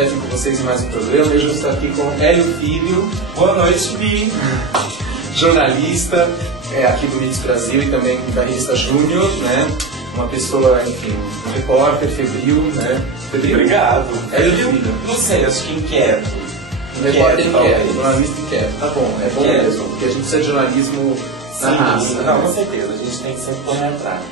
Stefan com vocês em mais um programa. Hoje eu estou aqui com Hélio Filho. Boa noite, Bi. Jornalista aqui do Mix Brasil e também guitarrista júnior, né? Uma pessoa, enfim, um repórter febril, né? Febril? Obrigado. Hélio Filho. Não sei, acho que inquieto. Um repórter inquieto, jornalista inquieto. Tá bom, é bom inquieto. mesmo, porque a gente precisa de jornalismo na raça. Não, com certeza, a gente tem que sempre correr atrás.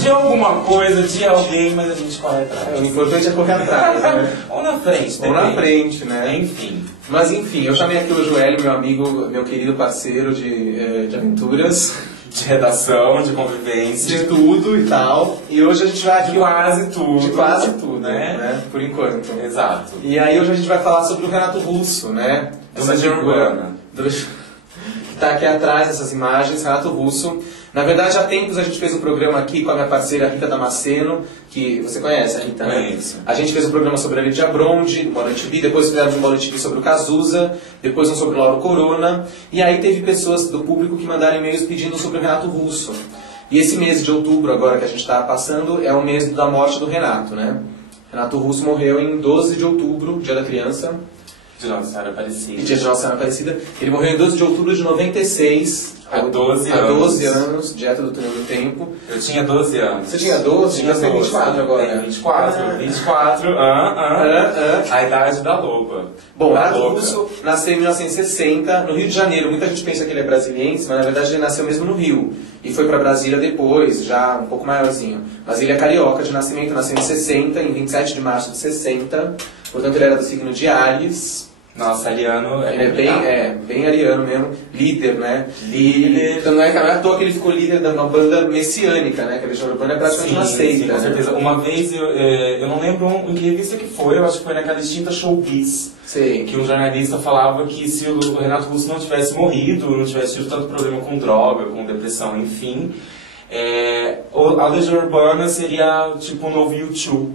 De alguma coisa, de alguém, mas a gente corre atrás. O importante é correr atrás, né? Ou na frente, Ou na frente, né? Enfim. Mas enfim, eu chamei aqui hoje o Hélio, meu amigo, meu querido parceiro de aventuras. De redação, de convivência. De tudo e tal. E hoje a gente vai aqui... De quase tudo. De quase tudo, né? Por enquanto. Exato. E aí hoje a gente vai falar sobre o Renato Russo, né? Do Legião Urbana. Que tá aqui atrás dessas imagens, Renato Russo. Na verdade, há tempos a gente fez um programa aqui com a minha parceira Rita Damasceno, que você conhece a Rita, né? Conheço. A gente fez um programa sobre a Lídia Bronde, do Bola TV, depois fizemos um Bola TV sobre o Cazuza, depois um sobre o Lauro Corona, e aí teve pessoas do público que mandaram e-mails pedindo sobre o Renato Russo. E esse mês de outubro, agora que a gente está passando, é o mês da morte do Renato, né? Renato Russo morreu em 12 de outubro, dia da criança. De Nossa Senhora Aparecida. Dia de Nossa Senhora Aparecida. Ele morreu em 12 de outubro de 96. Há 12 anos. Há 12 anos. anos, dieta do túnel do tempo. Eu tinha 12 anos. Você tinha 12? Tinha Você tem 24 agora. Tenho 24. 24. A idade da loba. Bom, Renato Russo nasceu em 1960, no Rio de Janeiro. Muita gente pensa que ele é brasiliense, mas na verdade ele nasceu mesmo no Rio. E foi pra Brasília depois, já um pouco maiorzinho. Mas ele é carioca de nascimento, nasceu em 60, em 27 de março de 60. Portanto ele era do signo de Áries. Nossa, ariano Ele é bem ariano mesmo, líder, né? Líder. Então não é à toa que ele ficou líder de uma banda messiânica, né? Que a Legião Urbana é praticamente uma seita. Sim, com certeza. Né? Uma vez, eu não lembro em que revista que foi, eu acho que foi naquela extinta Showbiz, Sim. que um jornalista falava que se o Renato Russo não tivesse morrido, não tivesse tido tanto problema com droga, com depressão, enfim, a Legião Urbana seria tipo um novo U2.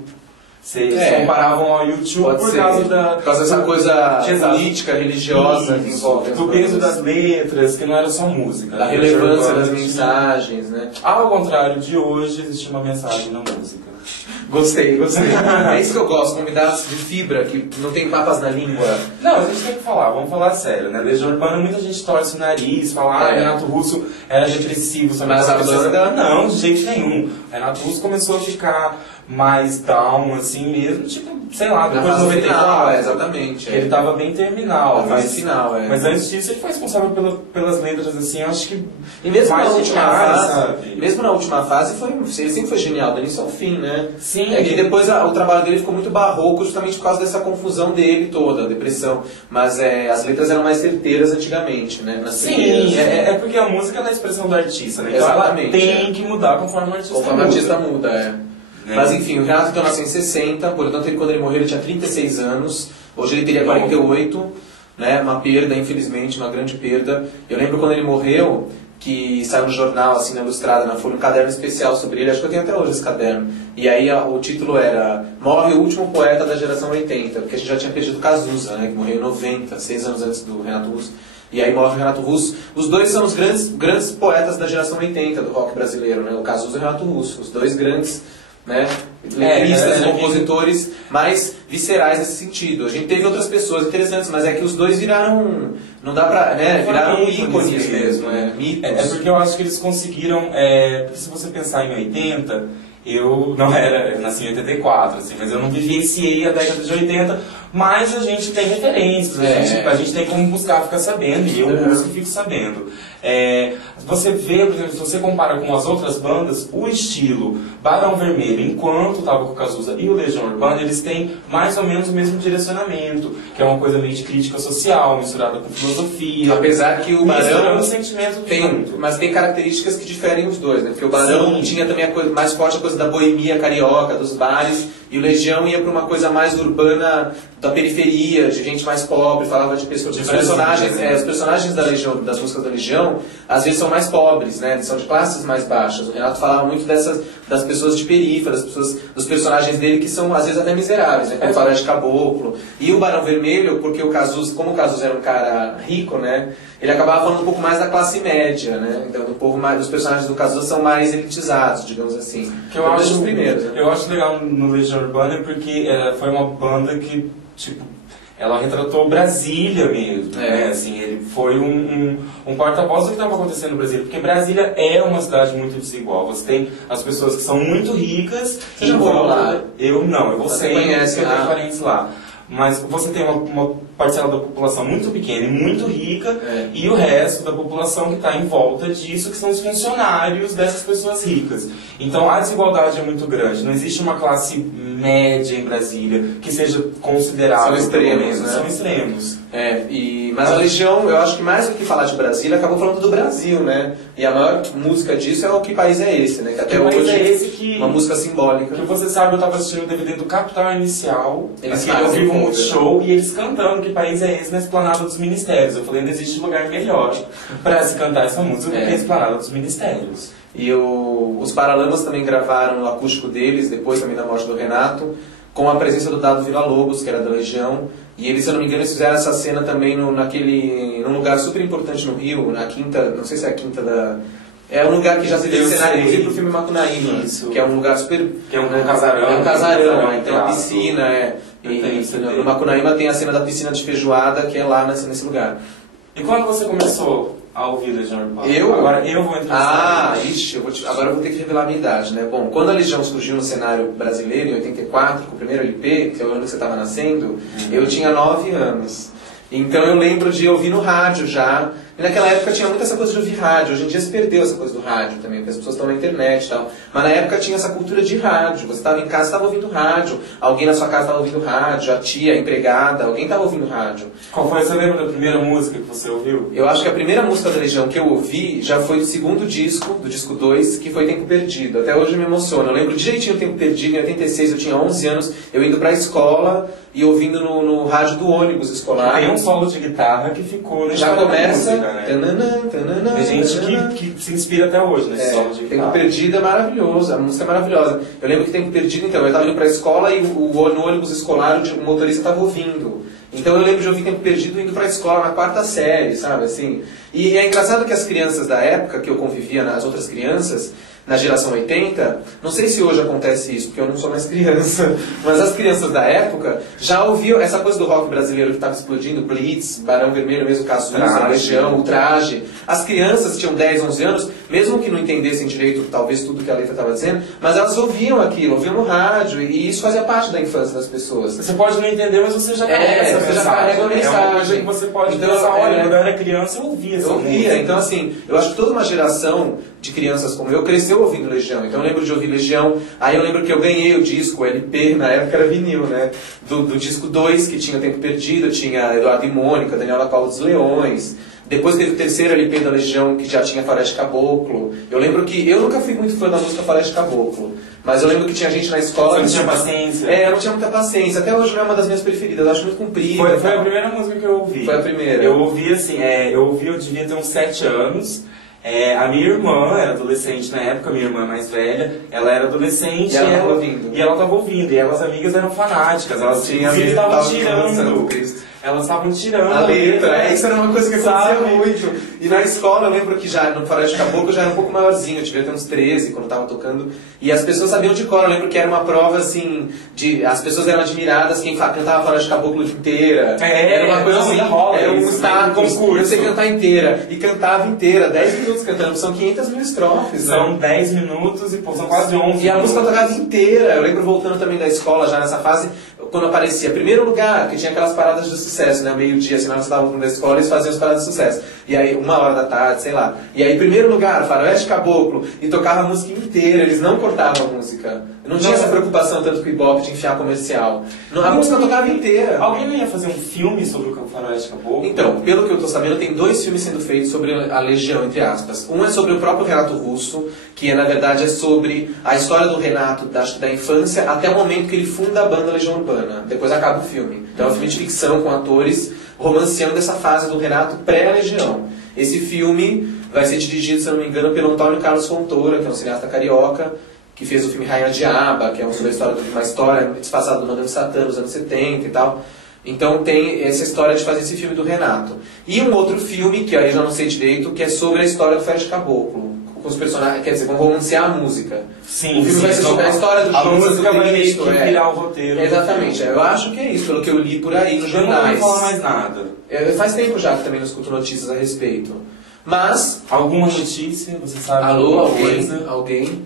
Vocês comparavam ao YouTube por causa dessa coisa política, religiosa que envolve do peso das letras, que não era só música. Da relevância das mensagens, né? Ao contrário de hoje, existe uma mensagem na música. Gostei. É isso que eu gosto, convidados de fibra, que não tem papas na língua. Não, a gente tem que falar, vamos falar sério, né? Legião Urbana, muita gente torce o nariz, fala, Renato Russo era depressivo, sabe? Mas a banda... Não, de jeito nenhum. Renato Russo começou a ficar mais down, assim mesmo, tipo, sei lá, depois de 94. Exatamente. Ele tava bem terminal. Mas antes disso ele foi responsável pelas letras, assim, acho que... E mesmo mais na última fase, sabe? Mesmo na última fase, ele sempre foi genial, do início ao fim, né? Sim. É que depois o trabalho dele ficou muito barroco justamente por causa dessa confusão dele toda, a depressão. Mas as letras eram mais certeiras antigamente, né? Sim, é porque a música é a expressão do artista, né? Então Exatamente. Ela tem que mudar conforme o artista muda. Conforme o artista muda, Mas enfim, o Renato então nasceu em 60, portanto quando ele morreu ele tinha 36 anos, hoje ele teria 48, né? Uma perda, infelizmente, uma grande perda. Eu lembro quando ele morreu, que saiu no jornal, assim, na Ilustrada, na Folha, um caderno especial sobre ele, acho que eu tenho até hoje esse caderno. E aí o título era Morre o último poeta da geração 80, porque a gente já tinha perdido o Cazuza, né? Que morreu em 90, 6 anos antes do Renato Russo. E aí morre o Renato Russo. Os dois são os grandes poetas da geração 80 do rock brasileiro, né? O Cazuza e o Renato Russo, os dois grandes, né, letristas, compositores mais viscerais nesse sentido. A gente teve outras pessoas interessantes, mas é que os dois viraram, não dá pra, né, viraram ícones mesmo, mitos. É porque eu acho que eles conseguiram, se você pensar em 80, eu nasci em 84, assim, mas eu não vivenciei a década de 80, mas a gente tem referências, a gente tem como buscar, ficar sabendo, e eu busco e fico sabendo. Você vê, por exemplo, se você compara com as outras bandas, o estilo Barão Vermelho, enquanto estava com o Cazuza e o Legião Urbana, eles têm mais ou menos o mesmo direcionamento, que é uma coisa meio de crítica social, misturada com filosofia. Apesar que o Barão sentimento mas tem características que diferem os dois, né? Porque o Barão tinha também a coisa mais forte, a coisa da boemia carioca, dos bares, e o Legião ia para uma coisa mais urbana, da periferia, de gente mais pobre, falava de pessoas, os personagens da Legião, das músicas da Legião, às vezes são mais pobres, né? São de classes mais baixas. O Renato falava muito das pessoas de periferia, dos personagens dele que são às vezes até miseráveis, né? Como fala de Caboclo. E o Barão Vermelho, porque como o Cazuza era um cara rico, né? Ele acabava falando um pouco mais da classe média, né? Então os personagens do Cazuza são mais elitizados, digamos assim. Que eu acho os primeiros. Né? Eu acho legal no Legião Urbana porque foi uma banda que tipo, ela retratou Brasília mesmo, né? Assim, ele foi um porta-voz do que estava acontecendo no Brasil, porque Brasília é uma cidade muito desigual. Você tem as pessoas que são muito ricas. Você já morou lá? Eu não, eu vou Você sempre, conhece, eu tenho parentes lá. Mas você tem uma parcela da população muito pequena e muito rica, e o resto da população que está em volta disso, que são os funcionários dessas pessoas ricas. Então a desigualdade é muito grande. Não existe uma classe média em Brasília que seja considerável. São extremos, né? São extremos. Mas a Legião, eu acho que mais do que falar de Brasília, acabou falando do Brasil, né? E a maior música disso é o Que País é Esse, né? Que até hoje é esse que, uma música simbólica. Que você sabe, eu estava assistindo o DVD do Capital Inicial, ao vivo um Multishow, e eles cantando Que País é Esse na Esplanada dos Ministérios. Eu falei, não existe lugar melhor para se cantar essa música do que a Esplanada dos Ministérios. E os Paralamas também gravaram o acústico deles, depois também da morte do Renato, com a presença do Dado Villa-Lobos, que era da Legião. E eles, se eu não me engano, eles fizeram essa cena também num lugar super importante no Rio, na quinta, não sei se é a quinta da... É um lugar que já se deu cenário, inclusive pro filme Macunaíma, que é um lugar super... Que é um casarão. É um casarão, tem uma piscina, E no Macunaíma tem a cena da piscina de feijoada, que é lá nesse lugar. E quando você começou a ouvir Legião Urbana? Agora eu vou entrar agora eu vou ter que revelar a minha idade, né? Bom, quando a Legião surgiu no cenário brasileiro, em 84, com o primeiro LP, que é o ano que você estava nascendo, eu tinha 9 anos. Então eu lembro de ouvir no rádio já. E naquela época tinha muito essa coisa de ouvir rádio. Hoje em dia se perdeu essa coisa do rádio também, porque as pessoas estão na internet e tal. Mas na época tinha essa cultura de rádio. Você estava em casa, estava ouvindo rádio. Alguém na sua casa estava ouvindo rádio. A tia, a empregada, alguém estava ouvindo rádio. Qual foi? Você lembra da primeira música que você ouviu? Eu acho que a primeira música da Legião que eu ouvi já foi do segundo disco, do disco 2, que foi Tempo Perdido. Até hoje me emociona. Eu lembro direitinho do Tempo Perdido, em 86, eu tinha 11 anos, eu indo pra escola e ouvindo no rádio do ônibus escolar. Tem um solo de guitarra que ficou... Já começa... Música, né? Tem gente que se inspira até hoje nesse solo de guitarra. Tempo Perdido é maravilhoso, a música é maravilhosa. Eu lembro que Tempo Perdido, então, eu estava indo pra escola e no ônibus escolar o motorista estava ouvindo. Então eu lembro de ouvir Tempo Perdido indo pra escola na 4ª série, sabe, assim. E é engraçado que as crianças da época, que eu convivia, as outras crianças, na geração 80, não sei se hoje acontece isso, porque eu não sou mais criança, mas as crianças da época já ouviam essa coisa do rock brasileiro que estava explodindo, Blitz, Barão Vermelho, mesmo Cazuza, Legião, o Traje. As crianças tinham 10, 11 anos, mesmo que não entendessem direito, talvez, tudo que a letra estava dizendo, mas elas ouviam aquilo, ouviam no rádio, e isso fazia parte da infância das pessoas. Você pode não entender, mas você já carrega essa mensagem. Já carrega a mensagem. É uma coisa que você pode pensar, olha, quando eu era criança eu ouvia essa música. Então assim, eu acho que toda uma geração de crianças como eu cresceu ouvindo Legião. Então eu lembro de ouvir Legião, aí eu lembro que eu ganhei o disco, o LP, na época era vinil, né? Do disco 2, que tinha Tempo Perdido, tinha Eduardo e Mônica, Daniela Paulo dos Leões. Depois teve o terceiro LP da Legião, que já tinha Faroeste Caboclo. Eu lembro que... Eu nunca fui muito fã da música Faroeste Caboclo, mas eu lembro que tinha gente na escola... Você não tinha paciência? Eu não tinha muita paciência. Até hoje não é uma das minhas preferidas, eu acho muito comprida. Foi a primeira música que eu ouvi. Foi a primeira. Eu ouvi assim, eu devia ter uns 7 anos. A minha irmã era adolescente na época, minha irmã mais velha, ela era adolescente e ela estava ouvindo. E ela estava ouvindo, e elas amigas eram fanáticas, elas estavam tirando. Elas estavam tirando a letra. Isso era uma coisa que acontecia muito. E na escola eu lembro que já no Faroeste Caboclo eu já era um pouco maiorzinho, eu devia ter uns 13 quando eu estava tocando. E as pessoas sabiam de cor. Eu lembro que era uma prova assim, as pessoas eram admiradas quem cantava Faroeste Caboclo inteira. Era uma coisa assim, era um status, eu sei cantar inteira. E cantava inteira, 10 minutos cantando, são 500 mil estrofes. São 10 minutos e são quase 11. E a música tocava inteira. Eu lembro voltando também da escola, já nessa fase, quando aparecia primeiro lugar, que tinha aquelas paradas de sucesso, né? Meio-dia, assim, nós estávamos na escola, eles faziam as paradas de sucesso. E aí, 1h da tarde, sei lá. E aí, primeiro lugar, Faroeste Caboclo, e tocava a música inteira, eles não cortavam a música. Não tinha essa preocupação tanto com o Ibope de enfiar comercial. A música tocava inteira. Alguém não ia fazer um filme sobre o Faroeste Caboclo? Então, pelo que eu tô sabendo, tem 2 filmes sendo feitos sobre a Legião, entre aspas. Um é sobre o próprio Renato Russo, que na verdade é sobre a história do Renato, da infância, até o momento que ele funda a banda Legião Urbana. Depois acaba o filme. Então é um filme de ficção com atores romanceando essa fase do Renato pré-Legião. Esse filme vai ser dirigido, se eu não me engano, pelo Antônio Carlos Fontoura, que é um cineasta carioca, que fez o filme Rainha Diaba, que é sobre uma história disfarçada do Madame Satã nos anos 70 e tal. Então tem essa história de fazer esse filme do Renato. E um outro filme, que aí eu já não sei direito, que é sobre a história do Faroeste Caboclo, com os personagens, quer dizer, vão romancear a música. Sim, o filme vai ser sobre a história do a Jonas, música do vai meio Cristo, que virar o roteiro. Exatamente, eu acho que é isso, pelo que eu li por aí nos jornais. Eu não vou falar mais nada. Faz tempo já que também não escuto notícias a respeito. Mas... Alguma notícia, você sabe? Alô, alguma coisa? alguém?